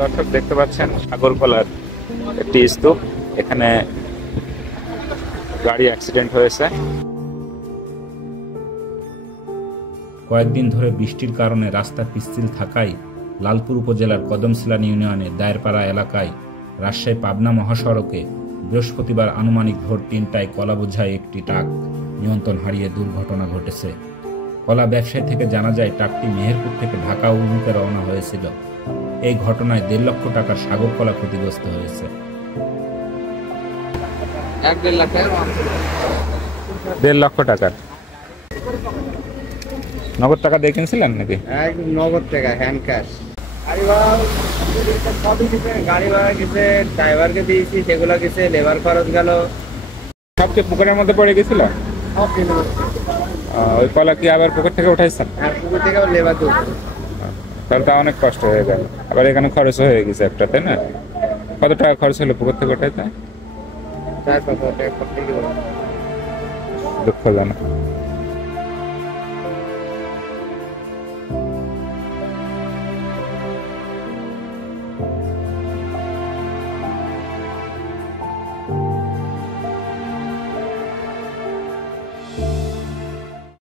দর্শক দেখতে পাচ্ছেন সাগরকলার একটি স্তূপ। এখানে গাড়ি অ্যাক্সিডেন্ট হয়েছে। কয়েকদিন ধরে বৃষ্টির কারণে রাস্তা পিচ্ছিল থাকায় লালপুর উপজেলার কদমশিলান ইউনিয়নের দায়েরপাড়া এলাকায় রাজশাহী পাবনা মহাসড়কে বৃহস্পতিবার আনুমানিক ভোর ৩টায় কলা বোঝাই একটি ট্রাক নিয়ন্ত্রণ হারিয়ে দুর্ঘটনা ঘটেছে। কলা ব্যবসায়ী থেকে জানা যায় ট্রাকটি মেহেরপুর থেকে ঢাকা অভিমুখে রওনা হয়েছিল। এই ঘটনায় ১.৫ লক্ষ টাকার সাগর কলা ক্ষতিগ্রস্ত হয়েছে। ১.৫ লক্ষ টাকার নগদ টাকা দিয়ে কিনছিলেন নাকি? নগদ টাকা, হ্যান্ড ক্যাশ। গাড়ি ভাড়া গেছে, ড্রাইভারকে দিয়েছি, সেগুলো গেছে, লেবার খরচ গেল। সবচেয়ে পুকুরের মধ্যে পড়ে গেছিল। ওই কলা কি আবার পুকুর থেকে উঠাইছেন? হ্যাঁ, পুকুর থেকে লেবার দেবো। তাহলে তো অনেক কষ্ট হয়ে গেল। আবার এখানে খরচ হয়ে গেছে একটা, তাই না? কত টাকা খরচ হলো পুকুর থেকে উঠাইতে? 4-5 টাকা। দুঃখজনক।